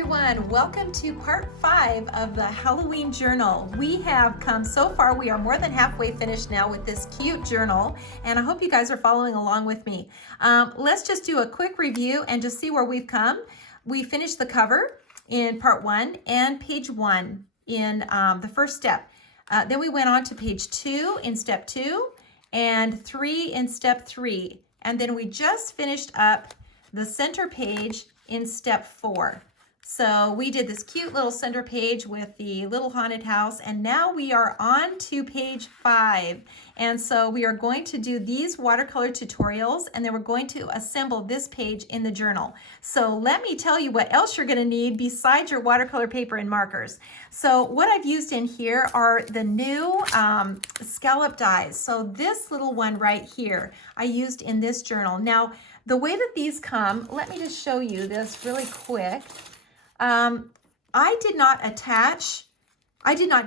everyone, welcome to part 5 of the Halloween journal. We have come so far, we are more than halfway finished now with this cute journal, and I hope you guys are following along with me. Let's just do a quick review and just see where we've come. We finished the cover in part 1 and page 1 in the first step. Then we went on to page 2 in step 2 and 3 in step 3. And then we just finished up the center page in step 4. So we did this cute little center page with the little haunted house, and now we are on to page 5. And so we are going to do these watercolor tutorials, and then we're going to assemble this page in the journal. So let me tell you what else you're going to need besides your watercolor paper and markers. So what I've used in here are the new Scallop Dies. So this little one right here I used in this journal. Now the way that these come, let me just show you this really quick. I did not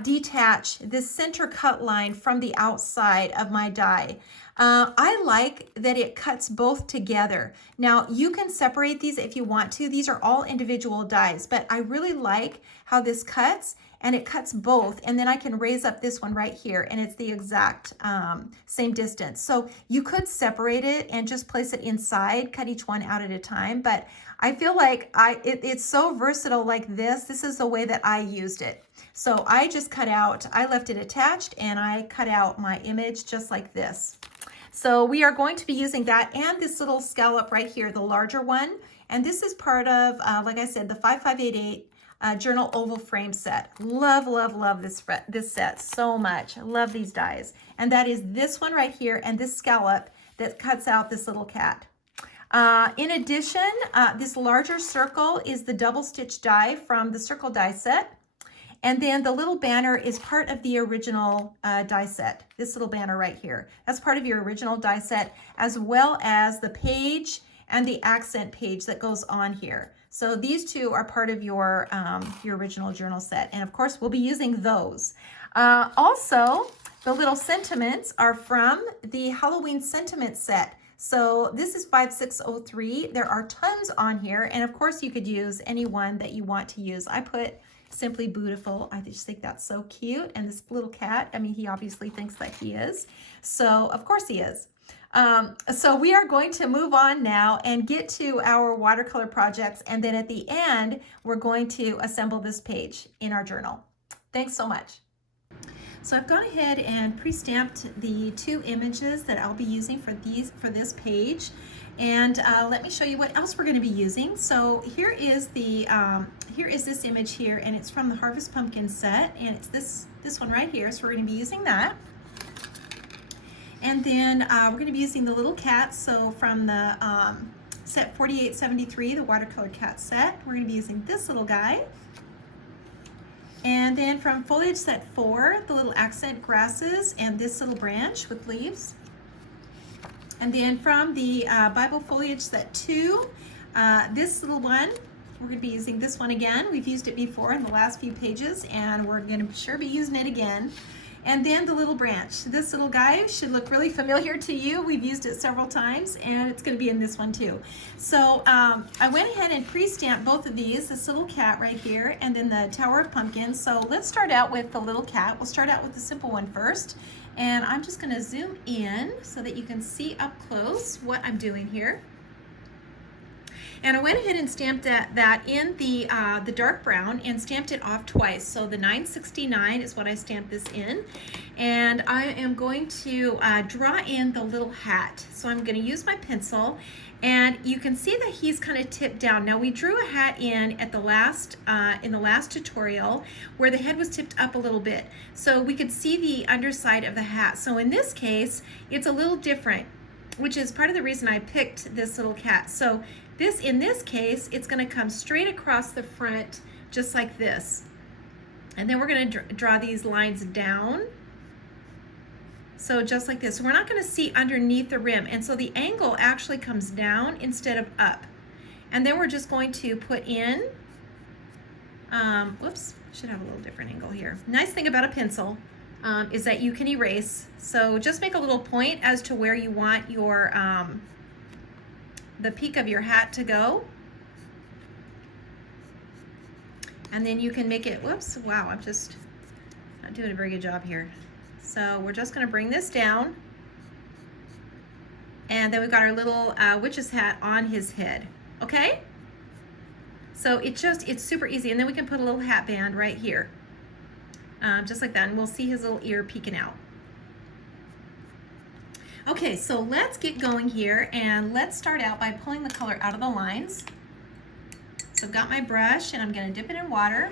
detach this center cut line from the outside of my die. I like that it cuts both together. Now you can separate these if you want to. These are all individual dies, but I really like how this cuts, and it cuts both, and then I can raise up this one right here, and it's the exact same distance. So you could separate it and just place it inside, cut each one out at a time, but I feel like it's so versatile like this. This is the way that I used it. So I just cut out, I left it attached, and I cut out my image just like this. So we are going to be using that and this little scallop right here, the larger one. And this is part of, like I said, the 5588 journal oval frame set. Love, love, love this set so much. I love these dies. And that is this one right here and this scallop that cuts out this little cat. In addition, this larger circle is the double stitch die from the circle die set. And then the little banner is part of the original die set. This little banner right here. That's part of your original die set, as well as the page and the accent page that goes on here. So these two are part of your original journal set. And of course, we'll be using those. Also, the little sentiments are from the Halloween sentiment set. So this is 5603. There are tons on here. And of course, you could use any one that you want to use. I put Simply Beautiful. I just think that's so cute. And this little cat, I mean, he obviously thinks that he is. So of course he is. So we are going to move on now and get to our watercolor projects. And then at the end, we're going to assemble this page in our journal. Thanks so much. So I've gone ahead and pre-stamped the 2 images that I'll be using for this page. And let me show you what else we're going to be using. So here is this image here, and it's from the Harvest Pumpkin set, and it's this one right here. So we're going to be using that. And then we're going to be using the little cat. So from the set 4873, the Watercolor Cat set, we're going to be using this little guy. And then from foliage set 4, the little accent grasses and this little branch with leaves. And then from the Bible foliage set 2, this little one, we're going to be using this one again. We've used it before in the last few pages, and we're going to sure be using it again. And then the little branch. This little guy should look really familiar to you. We've used it several times, and it's going to be in this one too. So I went ahead and pre-stamped both of these, this little cat right here, and then the Tower of Pumpkins. So let's start out with the little cat. We'll start out with the simple one first. And I'm just going to zoom in so that you can see up close what I'm doing here. And I went ahead and stamped that in the dark brown and stamped it off twice. So the 969 is what I stamped this in. And I am going to draw in the little hat. So I'm going to use my pencil, and you can see that he's kind of tipped down. Now we drew a hat in at the last in the last tutorial where the head was tipped up a little bit. So we could see the underside of the hat. So in this case, it's a little different, which is part of the reason I picked this little cat. So in this case, it's going to come straight across the front, just like this. And then we're going to draw these lines down. So just like this. So we're not going to see underneath the rim. And so the angle actually comes down instead of up. And then we're just going to put in, whoops, should have a little different angle here. Nice thing about a pencil is that you can erase. So just make a little point as to where you want your the peak of your hat to go. And then you can make it, whoops, wow, I'm just not doing a very good job here. So we're just gonna bring this down. And then we've got our little witch's hat on his head, okay? So it's super easy. And then we can put a little hat band right here, just like that. And we'll see his little ear peeking out. Okay, so let's get going here, and let's start out by pulling the color out of the lines. So I've got my brush, and I'm gonna dip it in water.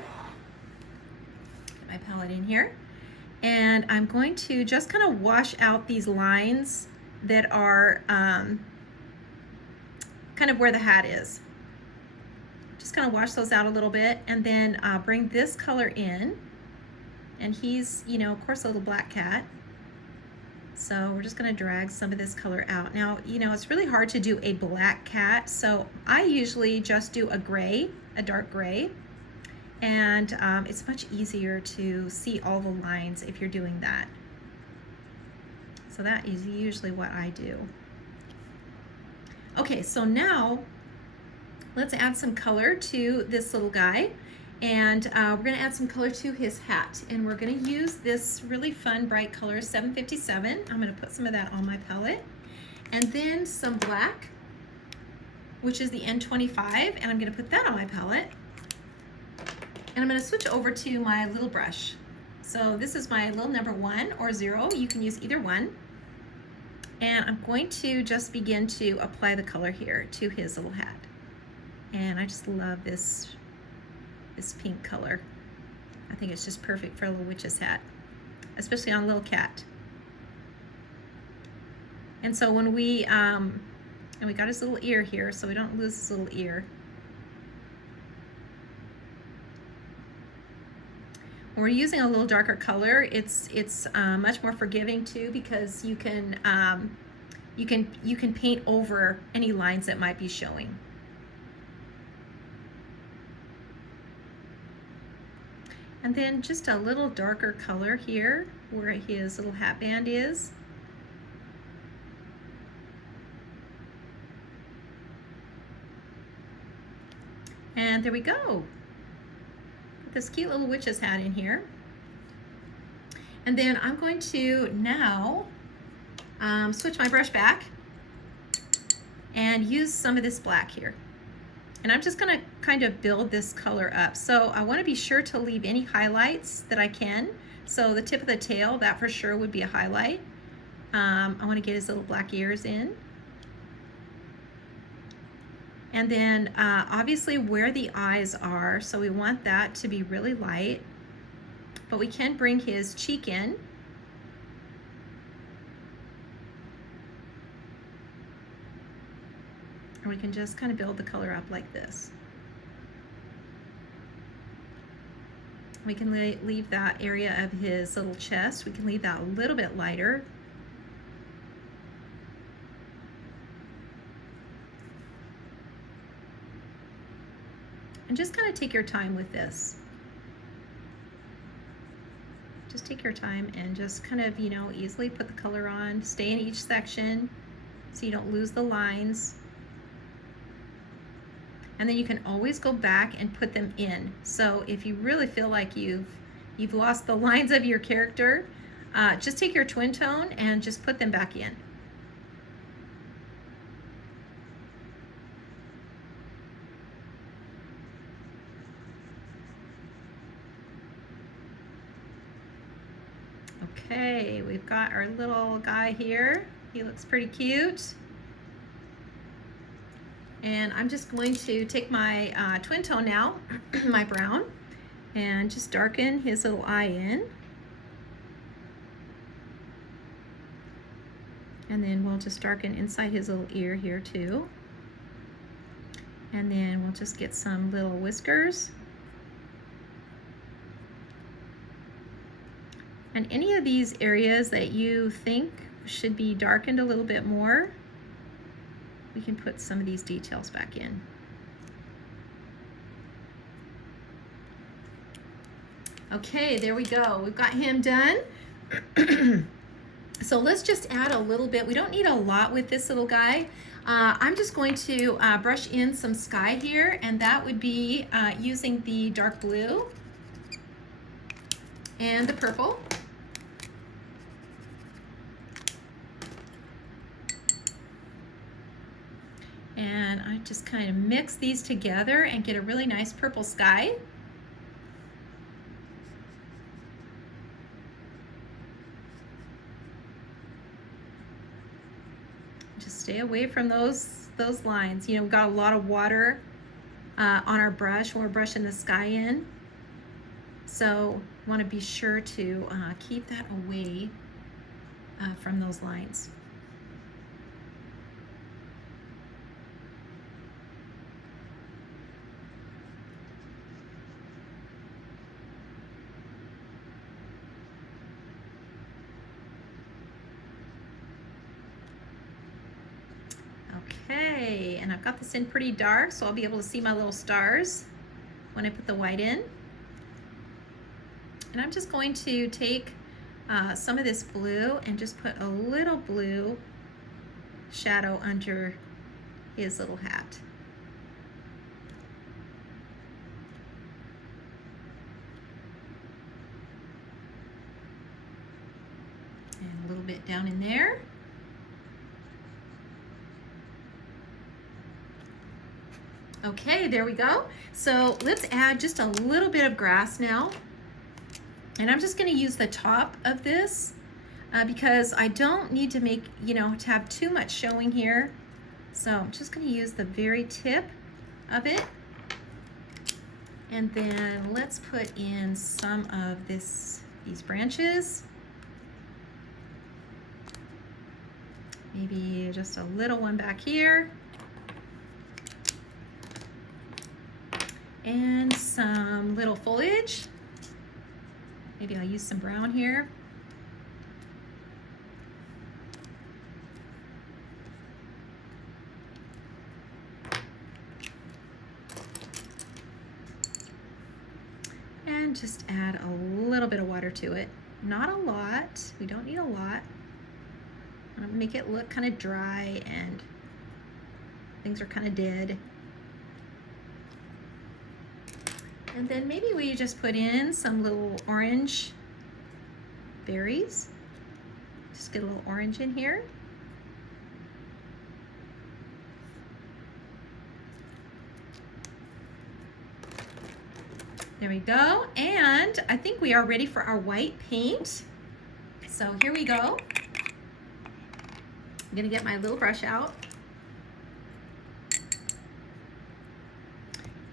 Get my palette in here. And I'm going to just kind of wash out these lines that are kind of where the hat is. Just kind of wash those out a little bit, and then bring this color in. And he's, you know, of course, a little black cat. So we're just gonna drag some of this color out. Now, you know, it's really hard to do a black cat, so I usually just do a gray, a dark gray, and it's much easier to see all the lines if you're doing that. So that is usually what I do. Okay, so now let's add some color to this little guy. And we're gonna add some color to his hat. And we're gonna use this really fun bright color, 757. I'm gonna put some of that on my palette. And then some black, which is the N25, and I'm gonna put that on my palette. And I'm gonna switch over to my little brush. So this is my little number 1 or 0. You can use either one. And I'm going to just begin to apply the color here to his little hat. And I just love this pink color. I think it's just perfect for a little witch's hat, especially on a little cat. And so when we, and we got his little ear here, so we don't lose his little ear. When we're using a little darker color, it's much more forgiving too, because you can paint over any lines that might be showing. And then just a little darker color here where his little hat band is. And there we go. Put this cute little witch's hat in here. And then I'm going to now switch my brush back and use some of this black here. And I'm just gonna kind of build this color up. So I wanna be sure to leave any highlights that I can. So the tip of the tail, that for sure would be a highlight. I wanna get his little black ears in. And then obviously where the eyes are, so we want that to be really light, but we can bring his cheek in. And we can just kind of build the color up like this. We can leave that area of his little chest, we can leave that a little bit lighter. And just kind of take your time with this. Just take your time and just kind of, you know, easily put the color on, stay in each section so you don't lose the lines. And then you can always go back and put them in. So if you really feel like you've lost the lines of your character, just take your twin tone and just put them back in. Okay, we've got our little guy here. He looks pretty cute. And I'm just going to take my twin tone now, my brown, and just darken his little eye in. And then we'll just darken inside his little ear here too. And then we'll just get some little whiskers. And any of these areas that you think should be darkened a little bit more, we can put some of these details back in. Okay, there we go. We've got him done. So let's just add a little bit. We don't need a lot with this little guy. I'm just going to brush in some sky here, and that would be using the dark blue and the purple. And I just kind of mix these together and get a really nice purple sky. Just stay away from those lines. You know, we've got a lot of water on our brush when we're brushing the sky in. So want to be sure to keep that away from those lines. Okay, and I've got this in pretty dark, so I'll be able to see my little stars when I put the white in. And I'm just going to take some of this blue and just put a little blue shadow under his little hat. And a little bit down in there. Okay, there we go. So let's add just a little bit of grass now. And I'm just gonna use the top of this because I don't need to make, you know, to have too much showing here. So I'm just gonna use the very tip of it. And then let's put in some of these branches. Maybe just a little one back here. And some little foliage. Maybe I'll use some brown here. And just add a little bit of water to it. Not a lot, we don't need a lot. I'm gonna make it look kind of dry and things are kind of dead. And then maybe we just put in some little orange berries. Just get a little orange in here. There we go. And I think we are ready for our white paint. So here we go. I'm gonna get my little brush out.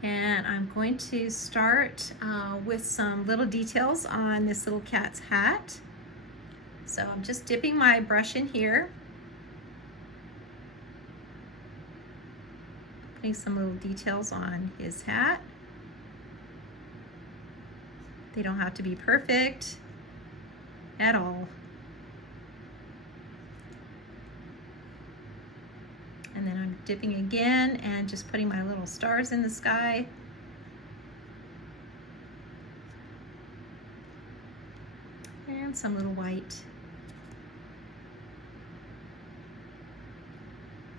And I'm going to start with some little details on this little cat's hat. So I'm just dipping my brush in here. Putting some little details on his hat. They don't have to be perfect at all. And then I'm dipping again and just putting my little stars in the sky. And some little white.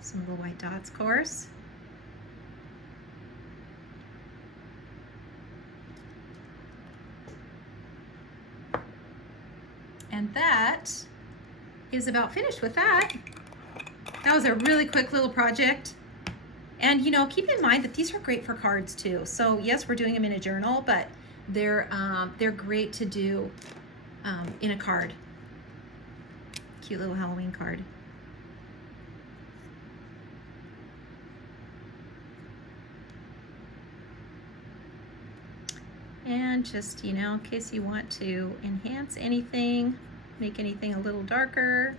Some little white dots, of course. And that is about finished with that. That was a really quick little project. And you know, keep in mind that these are great for cards too. So yes, we're doing them in a journal, but they're great to do in a card. Cute little Halloween card. And just, you know, in case you want to enhance anything, make anything a little darker.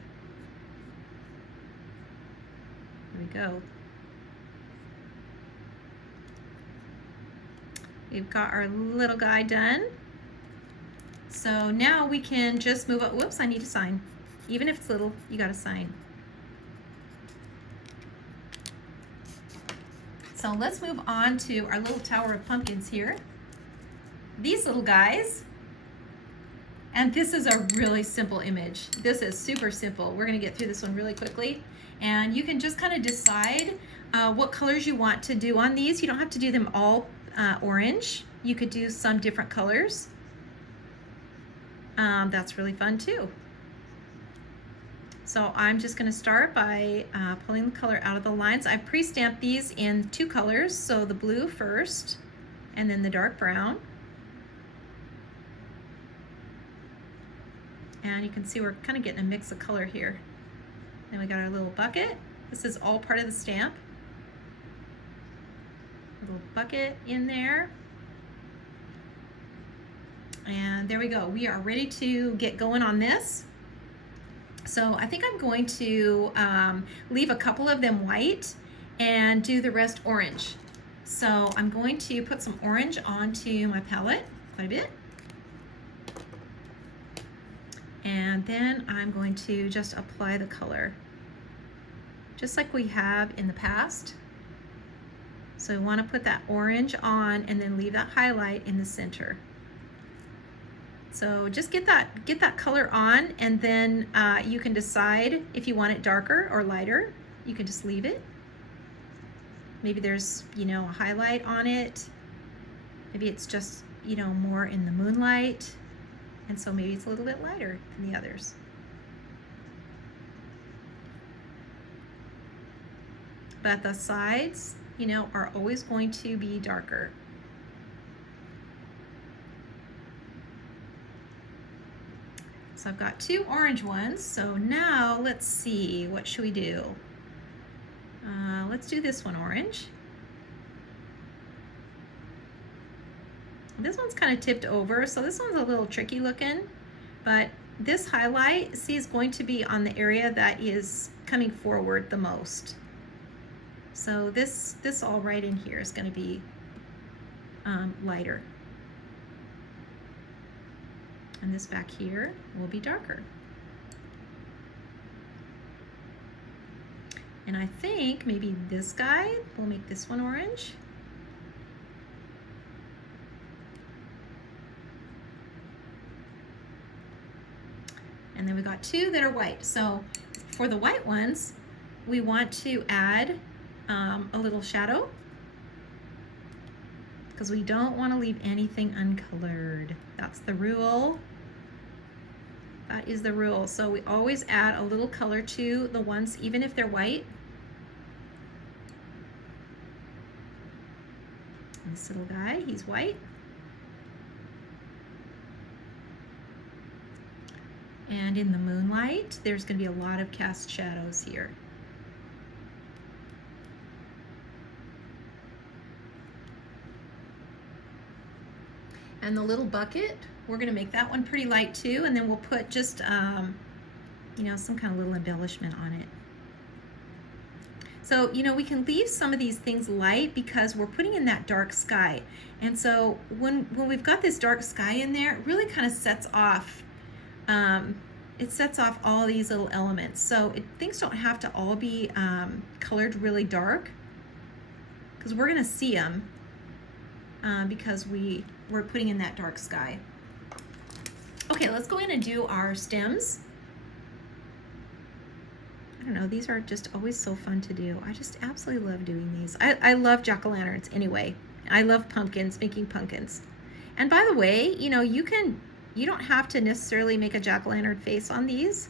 There we go. We've got our little guy done. So now we can just move up. Whoops, I need to sign. Even if it's little, you gotta sign. So let's move on to our little tower of pumpkins here. These little guys, and this is a really simple image. This is super simple. We're gonna get through this one really quickly. And you can just kind of decide what colors you want to do on these. You don't have to do them all orange. You could do some different colors. That's really fun too. So I'm just going to start by pulling the color out of the lines. I've pre-stamped these in 2 colors, so the blue first and then the dark brown. And you can see we're kind of getting a mix of color here. Then we got our little bucket. This is all part of the stamp. A little bucket in there. And there we go. We are ready to get going on this. So I think I'm going to leave a couple of them white and do the rest orange. So I'm going to put some orange onto my palette, quite a bit. And then I'm going to just apply the color, just like we have in the past. So I want to put that orange on and then leave that highlight in the center. So just get that color on, and then you can decide if you want it darker or lighter. You can just leave it. Maybe there's, you know, a highlight on it. Maybe it's just, you know, more in the moonlight. And so maybe it's a little bit lighter than the others. But the sides, you know, are always going to be darker. So I've got 2 orange ones. So now let's see, what should we do? Let's do this one orange. This one's kind of tipped over, so this one's a little tricky looking, but this highlight, see, is going to be on the area that is coming forward the most. So this all right in here is going to be lighter. And this back here will be darker. And I think maybe this guy, we'll make this one orange. And then we got 2 that are white. So for the white ones, we want to add a little shadow, because we don't want to leave anything uncolored. That's the rule. That is the rule. So we always add a little color to the ones, even if they're white. And this little guy, he's white. And in the moonlight, there's going to be a lot of cast shadows here. And the little bucket, we're going to make that one pretty light too, and then we'll put just, you know, some kind of little embellishment on it. So, you know, we can leave some of these things light because we're putting in that dark sky. And so when we've got this dark sky in there, it really kind of sets off all these little elements. So things don't have to all be colored really dark, because we're going to see them because we're putting in that dark sky. Okay, let's go in and do our stems. I don't know, these are just always so fun to do. I just absolutely love doing these. I love jack-o'-lanterns anyway. I love pumpkins, making pumpkins. And by the way, you know, you don't have to necessarily make a jack-o'-lantern face on these.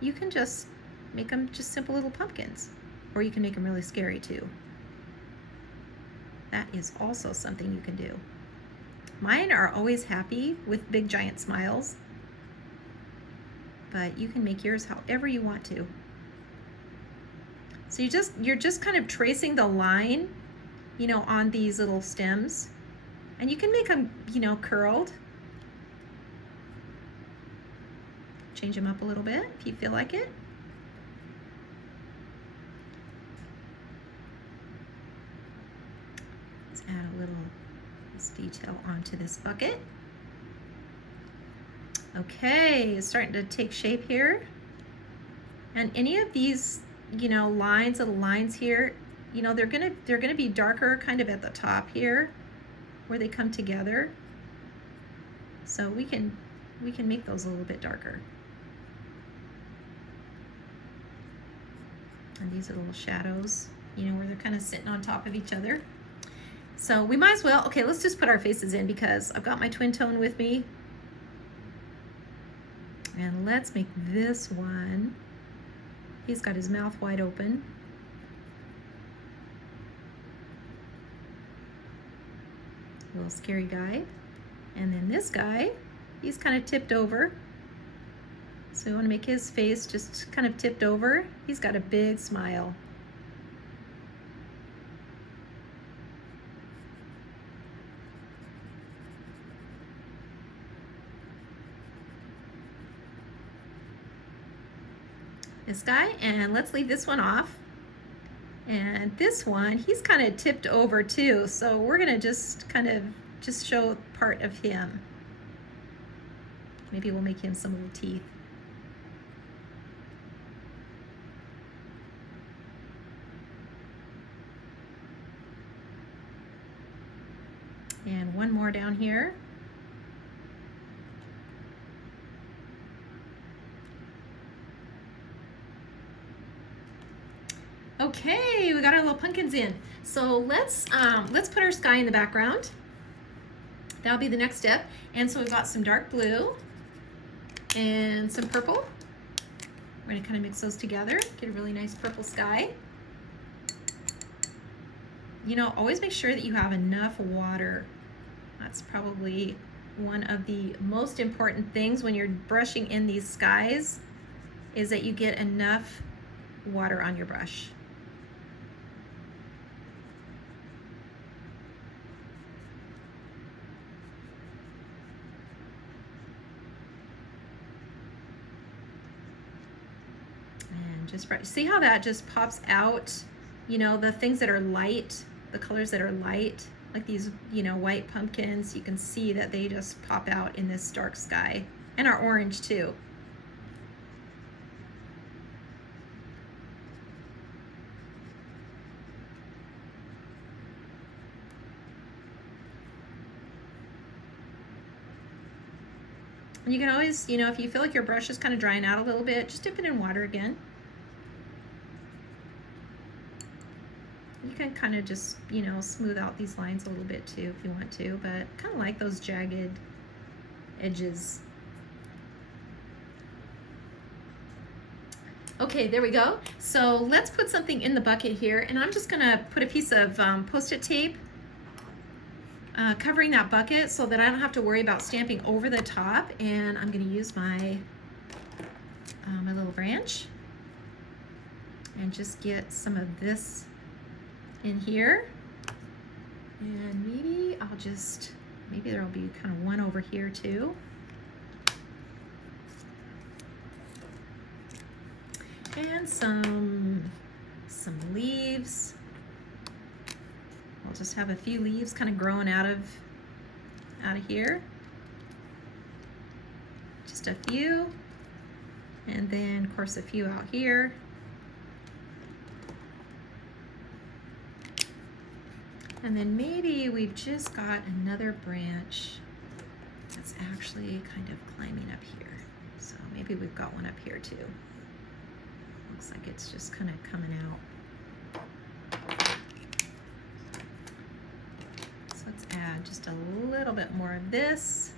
You can just make them just simple little pumpkins, or you can make them really scary too. That is also something you can do. Mine are always happy with big giant smiles, but you can make yours however you want to. So you're just kind of tracing the line, you know, on these little stems, and you can make them, you know, curled. Change them up a little bit if you feel like it. Let's add a little this detail onto this bucket. Okay, it's starting to take shape here. And any of these, you know, little lines here, you know, they're gonna be darker kind of at the top here where they come together. So we can make those a little bit darker. And these are little shadows, you know, where they're kind of sitting on top of each other. So we might as well, okay, let's just put our faces in because I've got my twin tone with me. And let's make this one, he's got his mouth wide open. Little scary guy. And then this guy, he's kind of tipped over. So we want to make his face just kind of tipped over. He's got a big smile. This guy, and let's leave this one off. And this one, he's kind of tipped over too, so we're gonna just kind of just show part of him. Maybe we'll make him some little teeth. And one more down here. Okay, we got our little pumpkins in. So let's put our sky in the background. That'll be the next step. And so we've got some dark blue and some purple. We're gonna kind of mix those together, get a really nice purple sky. You know, always make sure that you have enough water. That's probably one of the most important things when you're brushing in these skies, is that you get enough water on your brush. And just see how that just pops out, you know, the things that are light, the colors that are light, like these, you know, white pumpkins, you can see that they just pop out in this dark sky, and our orange too. And you can always, you know, if you feel like your brush is kind of drying out a little bit, just dip it in water again. You can kind of just, you know, smooth out these lines a little bit too if you want to, but kind of like those jagged edges. Okay, there we go. So let's put something in the bucket here, and I'm just gonna put a piece of Post-it tape covering that bucket so that I don't have to worry about stamping over the top. And I'm gonna use my my little branch and just get some of this in here. And maybe I'll just, maybe there'll be kind of one over here too. And some leaves. I'll just have a few leaves kind of growing out of here. Just a few. And then of course a few out here. And then maybe we've just got another branch that's actually kind of climbing up here. So maybe we've got one up here too. Looks like it's just kind of coming out. So let's add just a little bit more of this.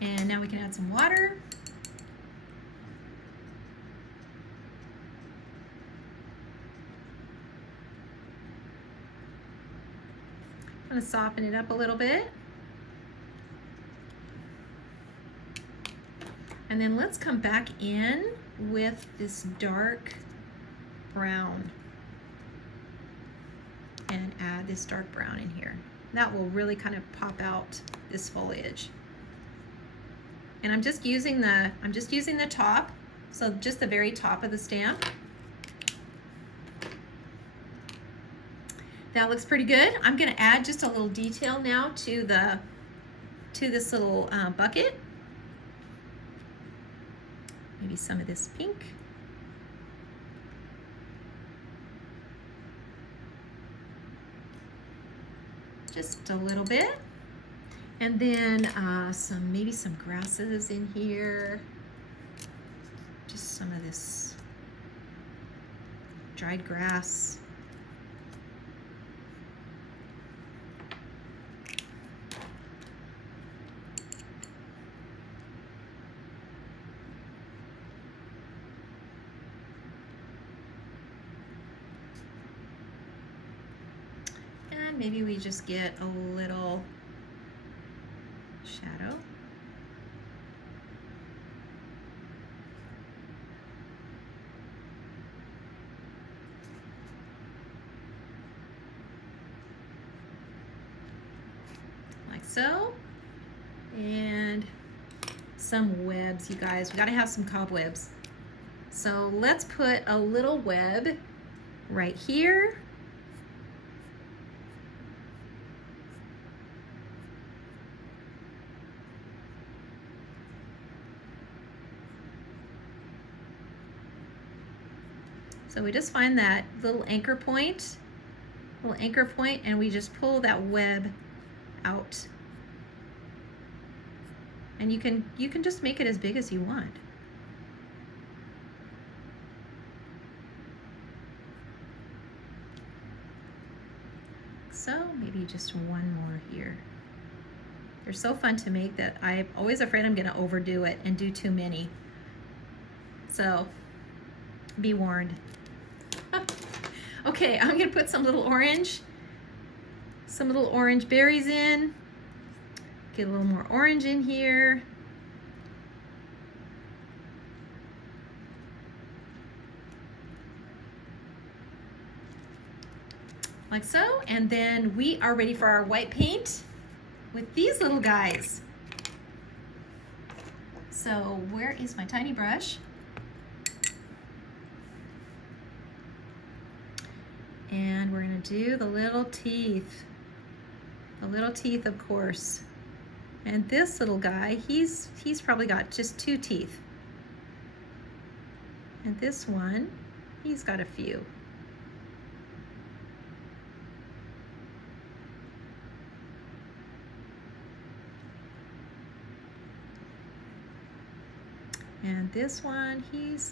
And now we can add some water. I'm going to soften it up a little bit. And then let's come back in with this dark brown and add this dark brown in here. That will really kind of pop out this foliage. And I'm just using the top, so just the very top of the stamp. That looks pretty good. I'm gonna add just a little detail now to this little bucket. Maybe some of this pink. Just a little bit. And then maybe some grasses in here. Just some of this dried grass. And maybe we just get a little shadow. Like so. And some webs, you guys. We gotta have some cobwebs. So let's put a little web right here. So we just find that little anchor point, and we just pull that web out. And you can just make it as big as you want. So maybe just one more here. They're so fun to make that I'm always afraid I'm gonna overdo it and do too many. So be warned. Okay, I'm gonna put some little orange berries in. Get a little more orange in here. Like so, and then we are ready for our white paint with these little guys. So where is my tiny brush? And we're gonna do the little teeth. The little teeth, of course. And this little guy, he's probably got just 2 teeth. And this one, he's got a few. And this one,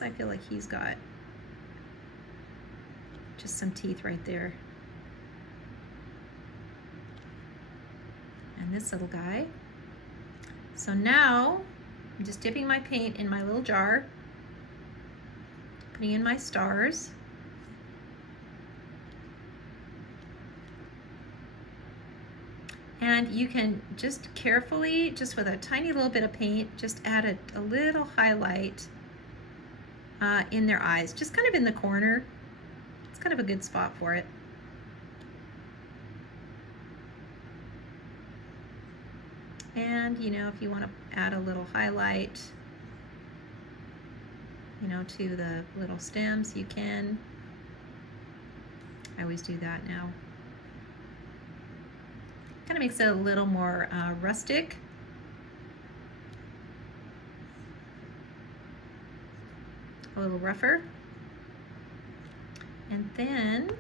I feel like he's got just some teeth right there. And this little guy. So now I'm just dipping my paint in my little jar, putting in my stars. And you can just carefully, just with a tiny little bit of paint, just add a little highlight in their eyes, just kind of in the corner. It's kind of a good spot for it. And, you know, if you want to add a little highlight, you know, to the little stems, you can. I always do that now. Kind of makes it a little more rustic. A little rougher. And then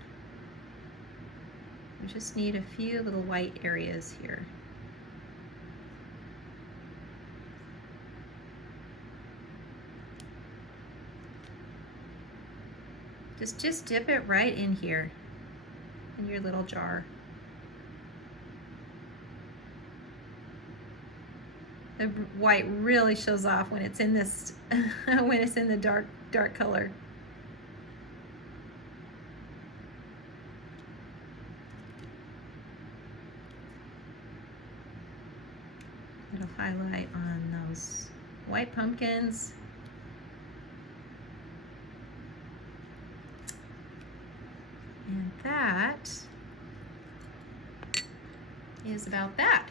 we just need a few little white areas here. Just dip it right in here in your little jar. The white really shows off when it's in this when it's in the dark color. Little highlight on those white pumpkins. And that is about that.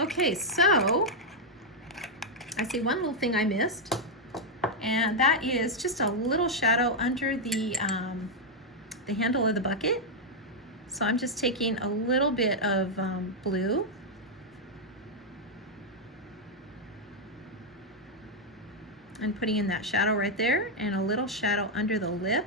Okay, so I see one little thing I missed, and that is just a little shadow under the handle of the bucket. So I'm just taking a little bit of blue and putting in that shadow right there, and a little shadow under the lip.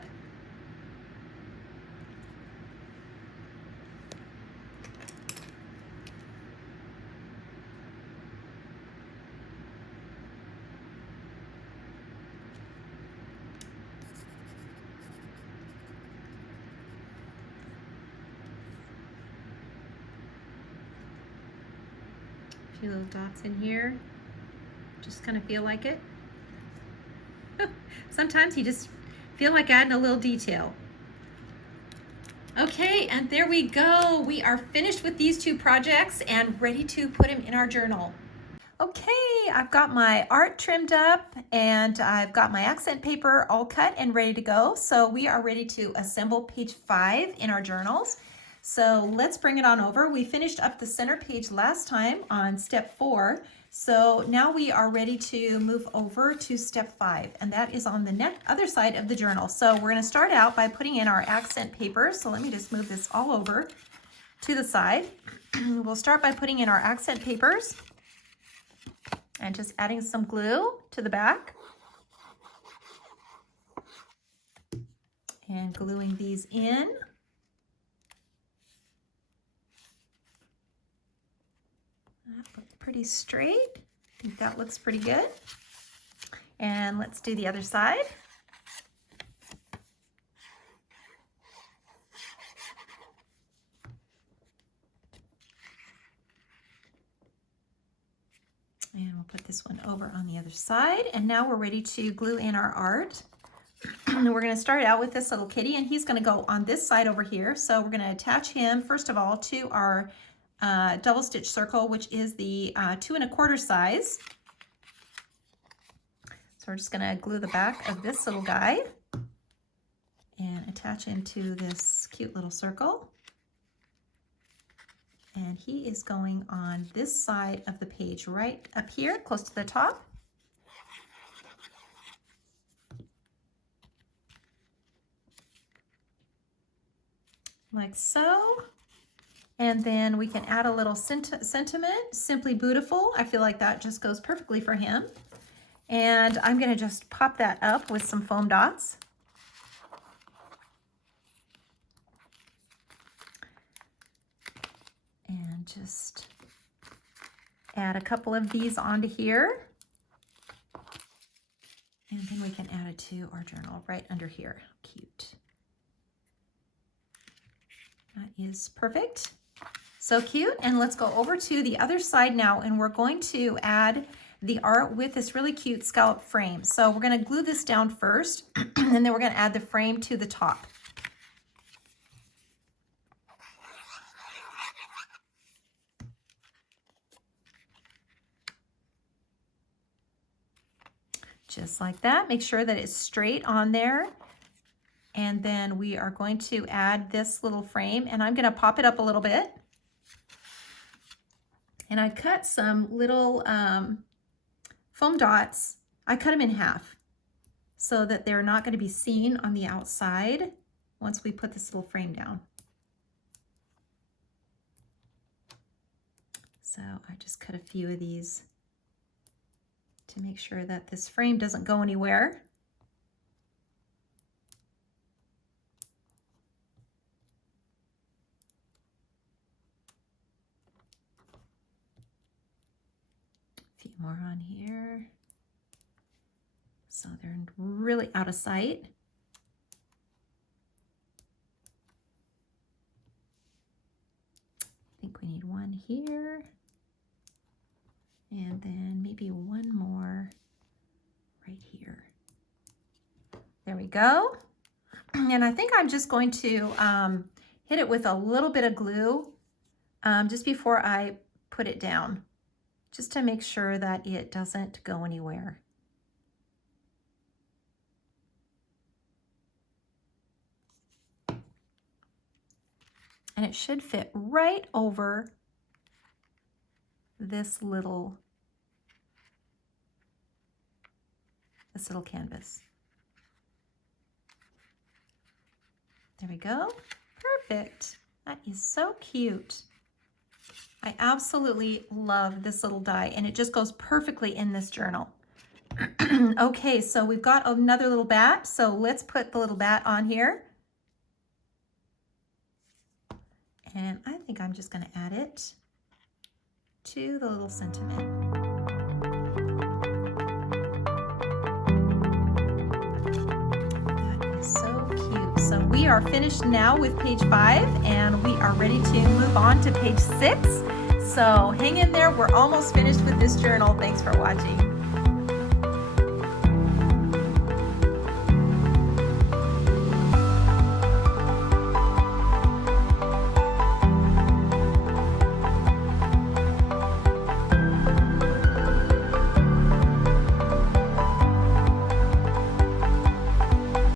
few little dots in here. Just kind of feel like it. Sometimes you just feel like adding a little detail. Okay, and there we go. We are finished with these two projects and ready to put them in our journal. Okay, I've got my art trimmed up and I've got my accent paper all cut and ready to go. So we are ready to assemble page 5 in our journals. So let's bring it on over. We finished up the center page last time on step 4. So now we are ready to move over to step 5, and that is on the other side of the journal. So we're going to start out by putting in our accent paper. So let me just move this all over to the side. We'll start by putting in our accent papers and just adding some glue to the back and gluing these in. That looks pretty straight. I think that looks pretty good. And let's do the other side. And we'll put this one over on the other side. And now we're ready to glue in our art. We're going to start out with this little kitty, and he's going to go on this side over here. So we're going to attach him, first of all, to our double stitch circle, which is the 2 1/4 size. So we're just going to glue the back of this little guy and attach him to this cute little circle. And he is going on this side of the page, right up here, close to the top. Like so. And then we can add a little sentiment, simply beautiful. I feel like that just goes perfectly for him. And I'm going to just pop that up with some foam dots. And just add a couple of these onto here. And then we can add it to our journal right under here. Cute. That is perfect. So cute. And let's go over to the other side now, and we're going to add the art with this really cute scallop frame. So we're going to glue this down first, and then we're going to add the frame to the top. Just like that. Make sure that it's straight on there. And then we are going to add this little frame, and I'm going to pop it up a little bit. And I cut some little foam dots. I cut them in half so that they're not going to be seen on the outside once we put this little frame down. So I just cut a few of these to make sure that this frame doesn't go anywhere. A few more on here. So they're really out of sight. I think we need one here. And then maybe one more right here. There we go. And I think I'm just going to hit it with a little bit of glue just before I put it down, just to make sure that it doesn't go anywhere. And it should fit right over this little canvas. There we go. Perfect. That is so cute. I absolutely love this little die, and it just goes perfectly in this journal. Okay, so we've got another little bat. So let's put the little bat on here. And I think I'm just going to add it to the little sentiment. That is so cute. So we are finished now with page 5, and we are ready to move on to page 6. So hang in there. We're almost finished with this journal. Thanks for watching.